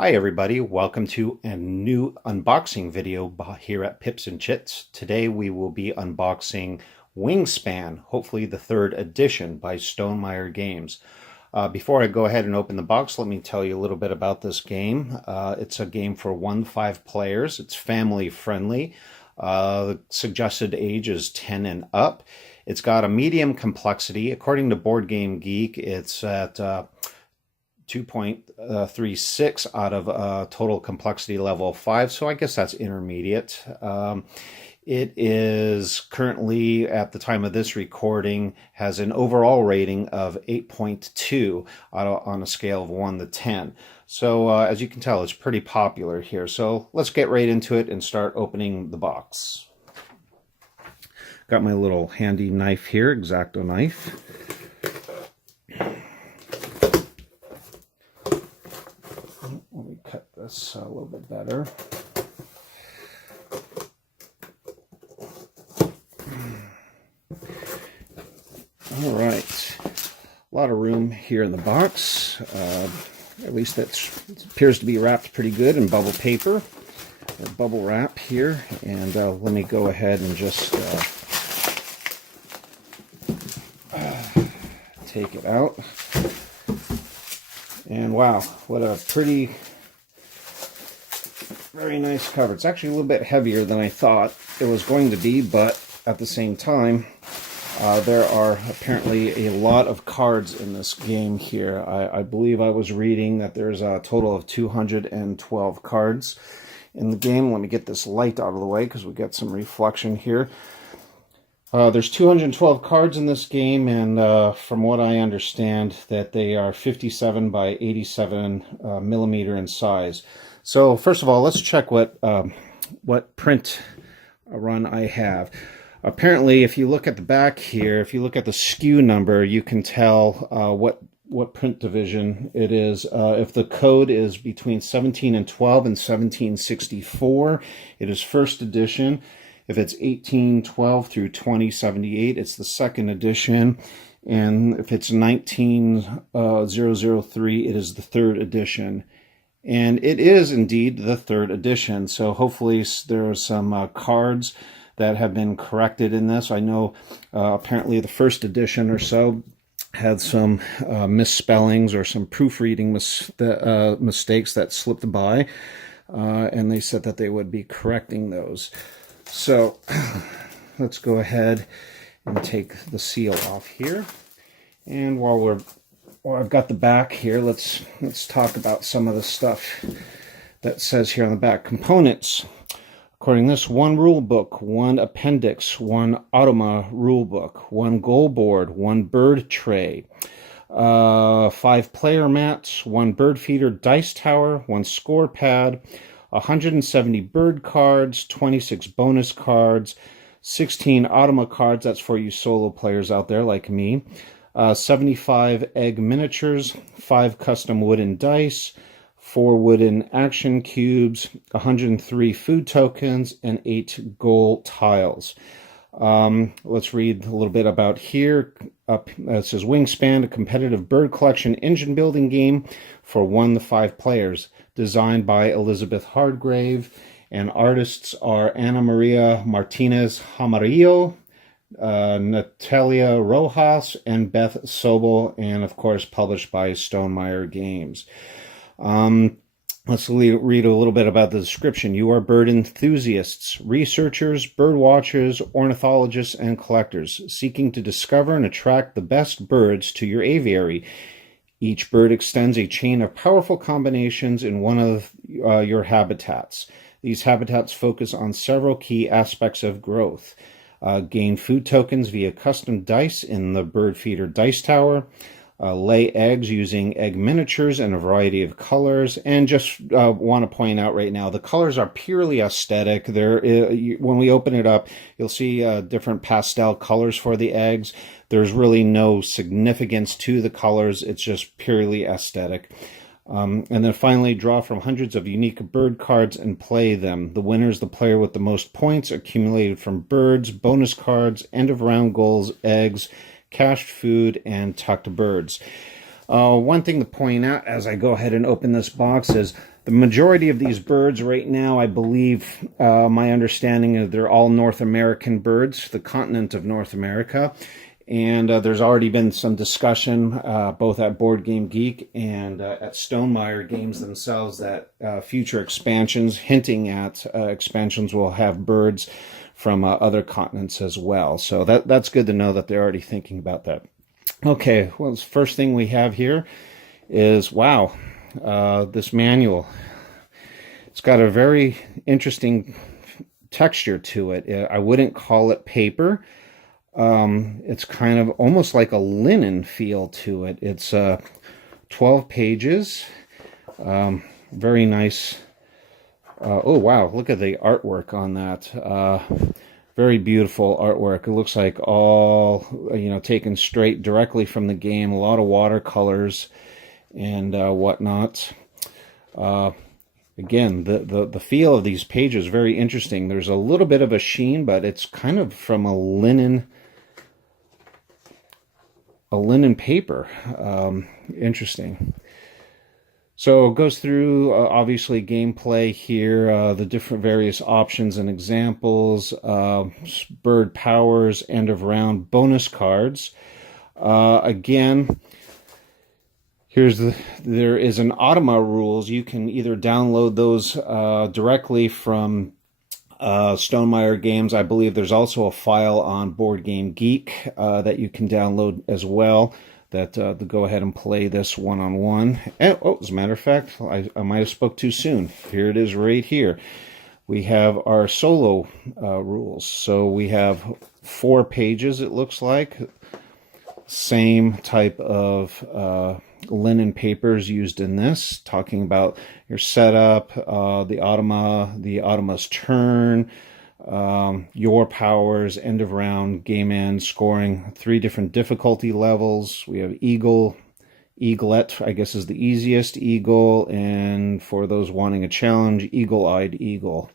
Hi everybody, welcome to a new unboxing video here at Pips-N-Chits. Today we will be unboxing Wingspan, hopefully the third edition by Stonemaier Games. Before I go ahead and open the box, let me tell you a little bit about this game. It's a game for 1 to 5 players. It's family friendly. The suggested age is 10 and up. It's got a medium complexity. According to Board Game Geek, it's at 2.36 out of total complexity level 5, so I guess that's intermediate. It is currently, at the time of this recording, has an overall rating of 8.2 on a scale of 1 to 10. So as you can tell, it's pretty popular here. So let's get right into it and start opening the box. Got my little handy knife here, X-Acto knife. Let me cut this a little bit better. All right, a lot of room here in the box. At least it appears to be wrapped pretty good in bubble paper, or bubble wrap here. And let me go ahead and just take it out. And wow, what a pretty, very nice cover. It's actually a little bit heavier than I thought it was going to be, but at the same time, there are apparently a lot of cards in this game here. I believe I was reading that there's a total of 212 cards in the game. Let me get this light out of the way because we got some reflection here. There's 212 cards in this game, and from what I understand, that they are 57 by 87 millimeter in size. So first of all, let's check what print run I have. Apparently, if you look at the back here, if you look at the SKU number, you can tell what print division it is. If the code is between 1712 and 1764, it is first edition. If it's 1812 through 2078, it's the second edition. And if it's 19003, it is the third edition. And it is indeed the third edition. So hopefully there are some cards that have been corrected in this. I know apparently the first edition or so had some misspellings or some proofreading mistakes that slipped by. And they said that they would be correcting those. So let's go ahead and take the seal off here. And while I've got the back here, let's talk about some of the stuff that says here on the back. Components. According to this, 1 rule book, 1 appendix, 1 automa rule book, 1 goal board, 1 bird tray, 5 player mats, 1 bird feeder dice tower, 1 score pad, 170 bird cards, 26 bonus cards, 16 automa cards, that's for you solo players out there like me, 75 egg miniatures, 5 custom wooden dice, 4 wooden action cubes, 103 food tokens, and 8 goal tiles. Let's read a little bit about here. It says Wingspan, a competitive bird collection engine building game for 1 to 5 players, designed by Elizabeth Hargrave, and artists are Ana Maria Martinez Jamarillo, Natalia Rojas, and Beth Sobel, and of course published by Stonemaier Games. Let's read a little bit about the description. You are bird enthusiasts, researchers, bird watchers, ornithologists, and collectors, seeking to discover and attract the best birds to your aviary. Each bird extends a chain of powerful combinations in one of your habitats. These habitats focus on several key aspects of growth. Gain food tokens via custom dice in the bird feeder dice tower. Lay eggs using egg miniatures in a variety of colors. And just want to point out right now, the colors are purely aesthetic. When we open it up, you'll see different pastel colors for the eggs. There's really no significance to the colors. It's just purely aesthetic. And then finally, draw from hundreds of unique bird cards and play them. The winner is the player with the most points accumulated from birds, bonus cards, end of round goals, eggs, cached food, and tucked birds. One thing to point out as I go ahead and open this box is The majority of these birds right now, I believe, my understanding is they're all North American birds, the continent of North America. And there's already been some discussion, both at Board Game Geek and at Stonemaier Games themselves, that future expansions, hinting at expansions, will have birds from other continents as well. So that's good to know that they're already thinking about that. Okay, well, the first thing we have here is, wow, this manual. It's got a very interesting texture to it. I wouldn't call it paper. It's kind of almost like a linen feel to it. It's 12 pages. Very nice. Oh, wow. Look at the artwork on that. Very beautiful artwork. It looks like all, taken straight directly from the game. A lot of watercolors and whatnot. Again, the feel of these pages is very interesting. There's a little bit of a sheen, but it's kind of from a linen paper. Interesting. So it goes through, obviously, gameplay here, the different various options and examples, bird powers, end of round, bonus cards. Again, there is an Automa rules. You can either download those directly from Stonemaier Games. I believe there's also a file on Board Game Geek that you can download as well, that to go ahead and play this one-on-one. And, as a matter of fact, I might have spoke too soon. Here it is right here. We have our solo rules. So we have 4 pages, it looks like. Same type of linen papers used in this, talking about your setup, the Automa's turn, your powers, end of round, game end, scoring, 3 different difficulty levels. We have eaglet, I guess is the easiest, eagle, and for those wanting a challenge, eagle-eyed eagle.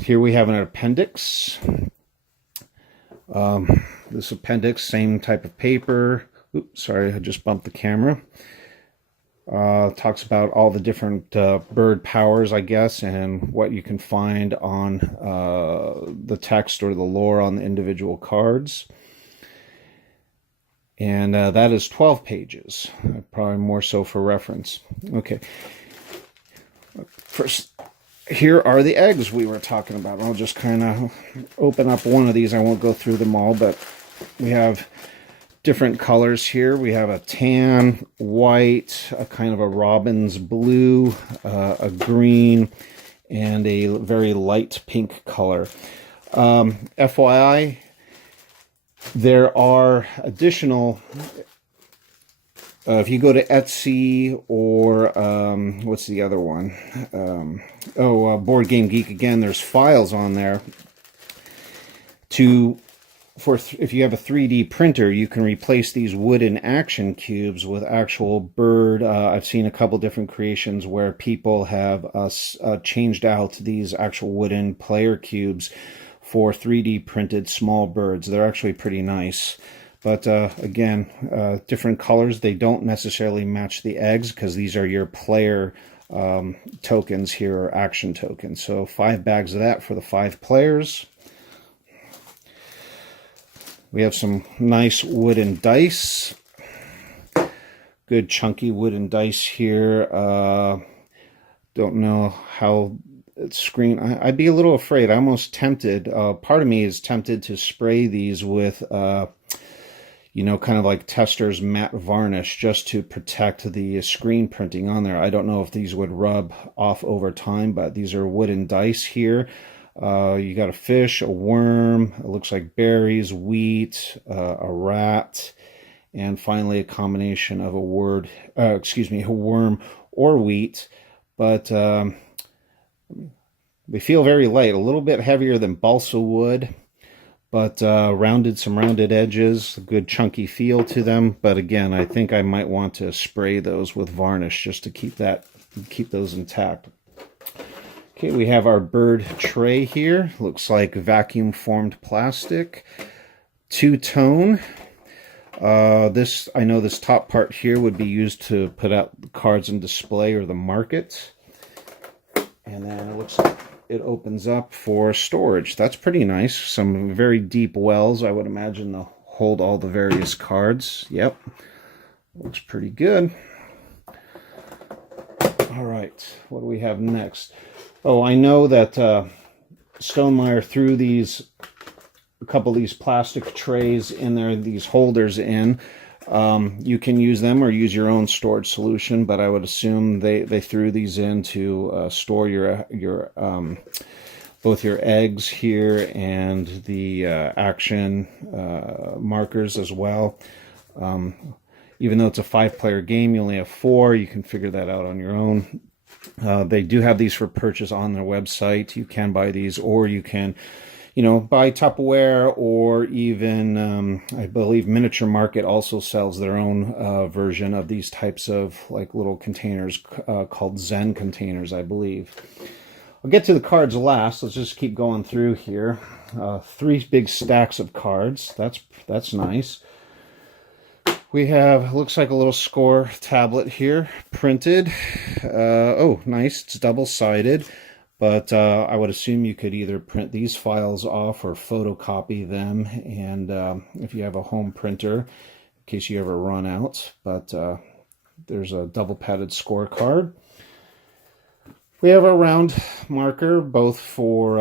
Here we have an appendix. This appendix, same type of paper. Oops, sorry, I just bumped the camera. Talks about all the different bird powers, I guess, and what you can find on the text or the lore on the individual cards. And that is 12 pages, probably more so for reference. Okay. First, here are the eggs we were talking about. I'll just kind of open up one of these. I won't go through them all, but we have different colors here. We have a tan, white, a kind of a robin's blue, a green, and a very light pink color. FYI, there are additional, if you go to Etsy or, what's the other one? Board Game Geek again, there's files on there if you have a 3D printer, you can replace these wooden action cubes with actual bird. I've seen a couple different creations where people have changed out these actual wooden player cubes for 3D printed small birds. They're actually pretty nice. But again, different colors. They don't necessarily match the eggs because these are your player tokens here, or action tokens. So 5 bags of that for the 5 players. We have some nice wooden dice. Good chunky wooden dice here. Don't know how it's screened. I'd be a little afraid. I'm almost tempted. Part of me is tempted to spray these with, kind of like Tester's matte varnish, just to protect the screen printing on there. I don't know if these would rub off over time, but these are wooden dice here. You got a fish, a worm, it looks like berries, wheat, a rat, and finally a combination of a worm or wheat. But they feel very light, a little bit heavier than balsa wood, but some rounded edges, a good chunky feel to them. But again, I think I might want to spray those with varnish just to keep those intact. Okay, we have our bird tray here. Looks like vacuum formed plastic. 2-tone. I know this top part here would be used to put out the cards in display or the market. And then it looks like it opens up for storage. That's pretty nice. Some very deep wells, I would imagine, to hold all the various cards. Yep. Looks pretty good. All right, what do we have next? Oh, I know that Stonemaier threw a couple of these plastic trays in there, these holders in. You can use them or use your own storage solution, but I would assume they threw these in to store your both your eggs here and the action markers as well. Even though it's a 5-player game, you only have 4. You can figure that out on your own. They do have these for purchase on their website. You can buy these, or you can, buy Tupperware, or even, I believe Miniature Market also sells their own version of these types of like little containers called Zen containers, I believe. I'll get to the cards last. Let's just keep going through here. 3 big stacks of cards. That's nice. We have, looks like a little score tablet here, printed. Oh, nice. It's double-sided. But I would assume you could either print these files off or photocopy them. And if you have a home printer, in case you ever run out. But there's a double-padded scorecard. We have a round marker, both for...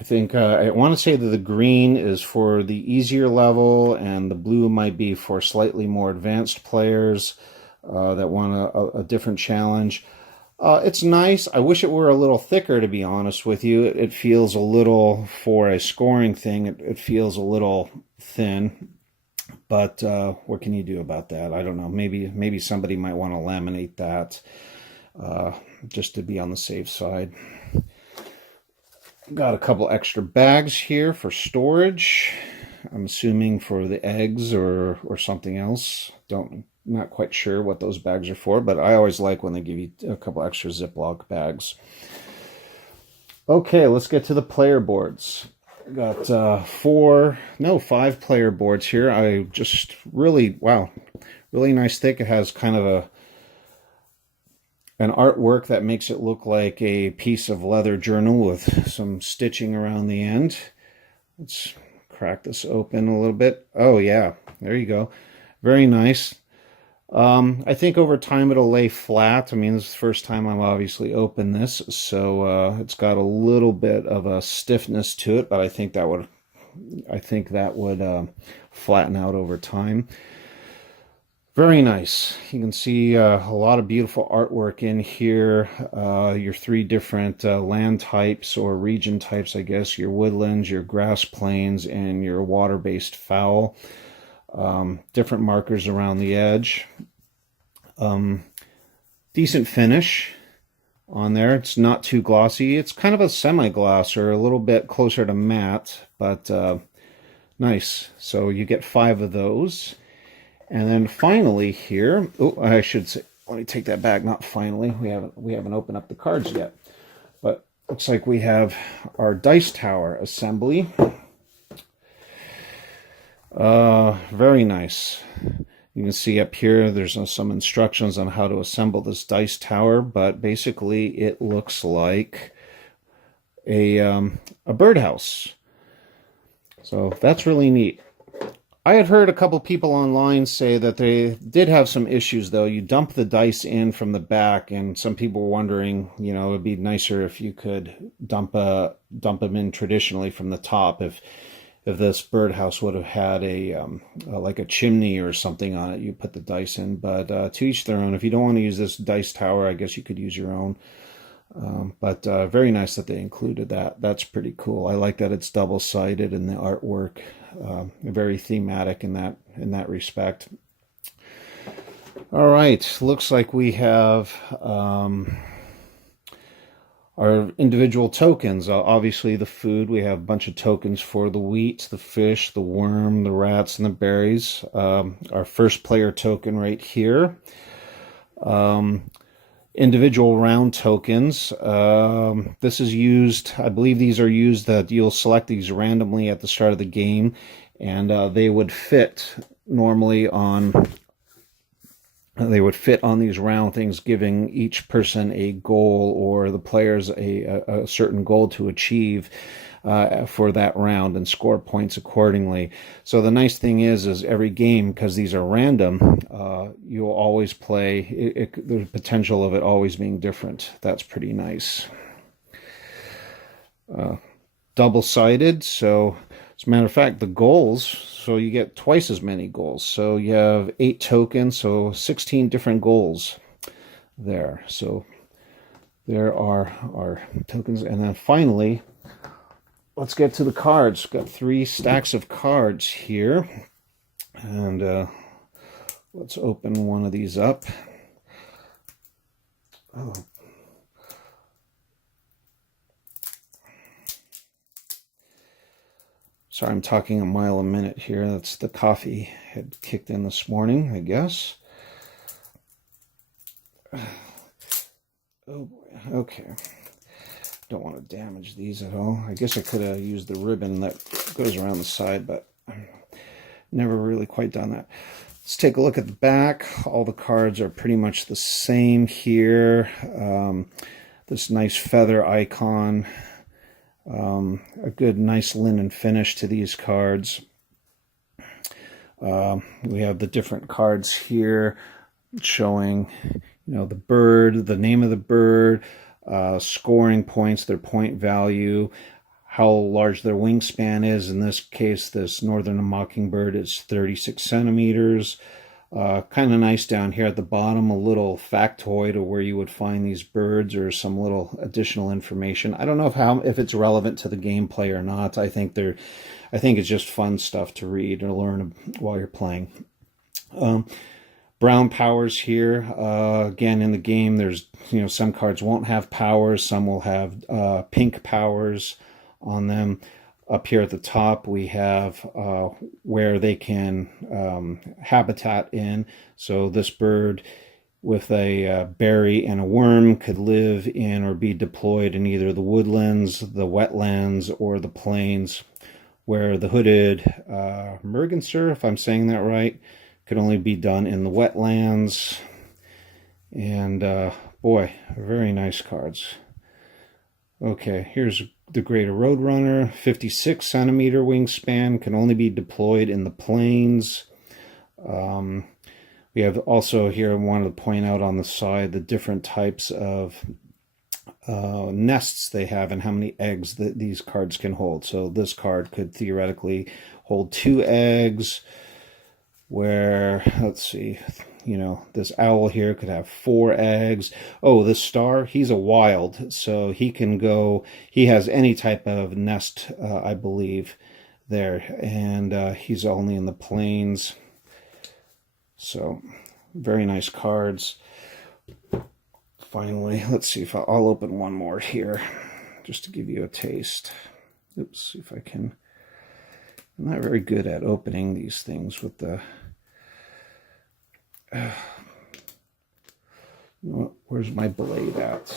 I think I want to say that the green is for the easier level, and the blue might be for slightly more advanced players that want a different challenge. It's nice. I wish it were a little thicker, to be honest with you. It feels a little, for a scoring thing, it feels a little thin. But what can you do about that? I don't know. Maybe somebody might want to laminate that just to be on the safe side. Got a couple extra bags here for storage. I'm assuming for the eggs or something else. Not quite sure what those bags are for, but I always like when they give you a couple extra Ziploc bags. Okay, let's get to the player boards. Got 5 player boards here. I just really nice thick. It has kind of an artwork that makes it look like a piece of leather journal with some stitching around the end. Let's crack this open a little bit. Oh yeah, there you go. Very nice. I think over time it'll lay flat. I mean, this is the first time I've obviously opened this, so it's got a little bit of a stiffness to it, but I think that would flatten out over time. Very nice. You can see a lot of beautiful artwork in here. Your 3 different land types or region types, I guess. Your woodlands, your grass plains, and your water-based fowl. Different markers around the edge. Decent finish on there. It's not too glossy. It's kind of a semi-gloss or a little bit closer to matte, but nice. So you get 5 of those. And then finally here, oh, I should say, let me take that back. Not finally, we haven't opened up the cards yet, but looks like we have our dice tower assembly. Very nice. You can see up here, there's some instructions on how to assemble this dice tower, but basically it looks like a birdhouse. So that's really neat. I had heard a couple people online say that they did have some issues, though. You dump the dice in from the back, and some people were wondering, it would be nicer if you could dump them in traditionally from the top. If this birdhouse would have had like a chimney or something on it, you put the dice in. But to each their own. If you don't want to use this dice tower, I guess you could use your own. But very nice that they included that. That's pretty cool. I like that it's double-sided in the artwork. Very thematic in that respect. All right, looks like we have our individual tokens. Obviously the food, we have a bunch of tokens for the wheat, the fish, the worm, the rats, and the berries. Our first player token right here. Individual round tokens. This is used, I believe these are used that you'll select these randomly at the start of the game, and they would fit normally on these round things, giving each person a goal, or the players a certain goal to achieve for that round, and score points accordingly. So the nice thing is every game, because these are random, you'll always play. There's potential of it always being different. That's pretty nice. Double-sided, so as a matter of fact, the goals, so you get twice as many goals. So you have 8 tokens, so 16 different goals there. So there are our tokens. And then finally, let's get to the cards. Got 3 stacks of cards here. And let's open one of these up. Oh. Sorry, I'm talking a mile a minute here. That's the coffee had kicked in this morning, I guess. Oh boy, okay. Don't want to damage these at all. I guess I could have used the ribbon that goes around the side, but I've never really quite done that. Let's take a look at the back. All the cards are pretty much the same here. This nice feather icon. A good, nice linen finish to these cards. We have the different cards here showing, the bird, the name of the bird, scoring points, their point value, how large their wingspan is. In this case, this northern mockingbird is 36 centimeters. Kind of nice down here at the bottom, a little factoid of where you would find these birds, or some little additional information. I don't know if it's relevant to the gameplay or not. I think it's just fun stuff to read or learn while you're playing. Brown powers here. Again, in the game, there's some cards won't have powers, some will have pink powers on them. Up here at the top, we have where they can habitat in. So this bird with a berry and a worm could live in or be deployed in either the woodlands, the wetlands, or the plains, where the hooded merganser, if I'm saying that right, could only be done in the wetlands. And boy, very nice cards. Okay, here's the Greater Roadrunner, 56 centimeter wingspan, can only be deployed in the plains. We have also here, I wanted to point out on the side, the different types of nests they have and how many eggs that these cards can hold. So this card could theoretically hold 2 eggs, where, let's see, this owl here could have 4 eggs. Oh, this star, he's a wild, so he can go, he has any type of nest, I believe, there, and he's only in the plains. So, very nice cards. Finally, let's see if I'll open one more here, just to give you a taste. Oops, see if I can. I'm not very good at opening these things with the... where's my blade at?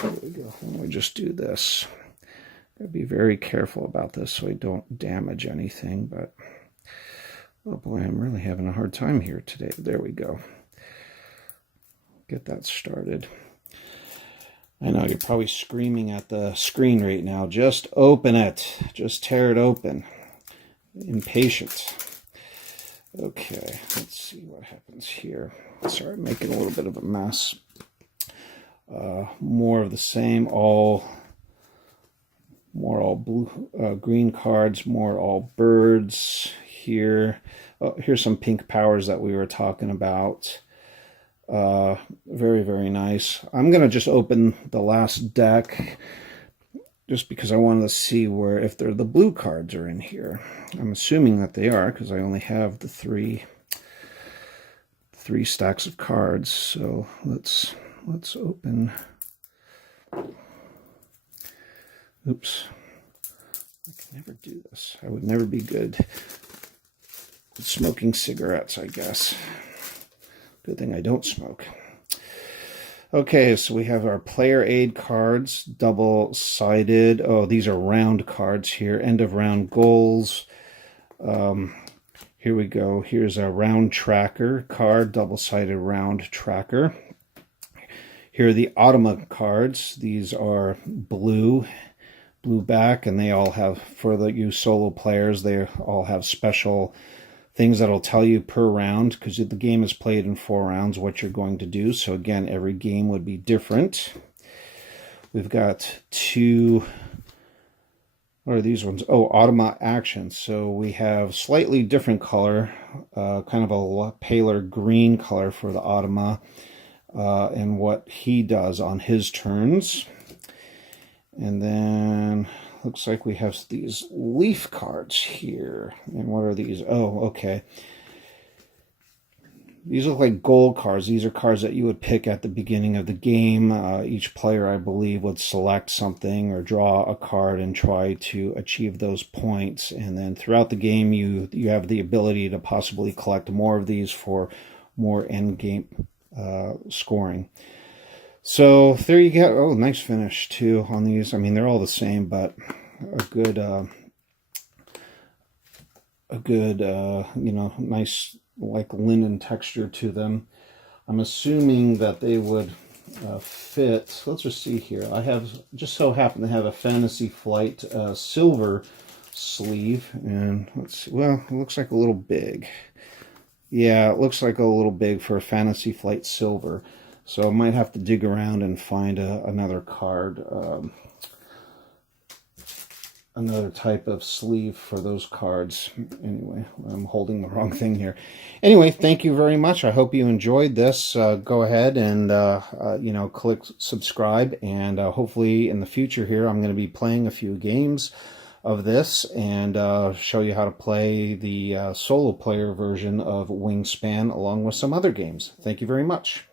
There we go. Let me just do this. Gotta be very careful about this so I don't damage anything, but oh boy, I'm really having a hard time here today. There we go. Get that started. I know you're probably screaming at the screen right now. Just open it. Just tear it open. Impatient. Okay, let's see what happens here. Sorry, I'm making a little bit of a mess. More of the same, more all blue, green cards, more all birds here. Oh, here's some pink powers that we were talking about. Very, very nice. I'm going to just open the last deck just because I wanted to see if the blue cards are in here. I'm assuming that they are, because I only have the three stacks of cards. So let's open. Oops. I can never do this. I would never be good at smoking cigarettes, I guess. Good thing I don't smoke. Okay, so we have our player aid cards, double-sided. Oh, these are round cards here. End of round goals. Here we go. Here's a round tracker card, double-sided round tracker. Here are the Automa cards. These are blue back, and they all have, for you solo players, they all have special things that'll tell you per round, because the game is played in 4 rounds, what you're going to do. So again, every game would be different. We've got 2, what are these ones? Oh, Automa actions. So we have slightly different color, kind of a paler green color for the Automa, and what he does on his turns. And then looks like we have these leaf cards here. And what are these? Oh, okay. These look like gold cards. These are cards that you would pick at the beginning of the game. Each player, I believe, would select something or draw a card and try to achieve those points. And then throughout the game, you have the ability to possibly collect more of these for more end game scoring. So there you go. Oh, nice finish too on these. I mean, they're all the same, but a good, you know, nice like linen texture to them. I'm assuming that they would fit. Let's just see here. I have just so happen to have a Fantasy Flight silver sleeve, and let's see. Well, it looks like a little big. Yeah, it looks like a little big for a Fantasy Flight silver. So I might have to dig around and find another card, another type of sleeve for those cards. Anyway, I'm holding the wrong thing here. Anyway, thank you very much. I hope you enjoyed this. Go ahead and, you know, click subscribe. And hopefully in the future here, I'm going to be playing a few games of this and show you how to play the solo player version of Wingspan along with some other games. Thank you very much.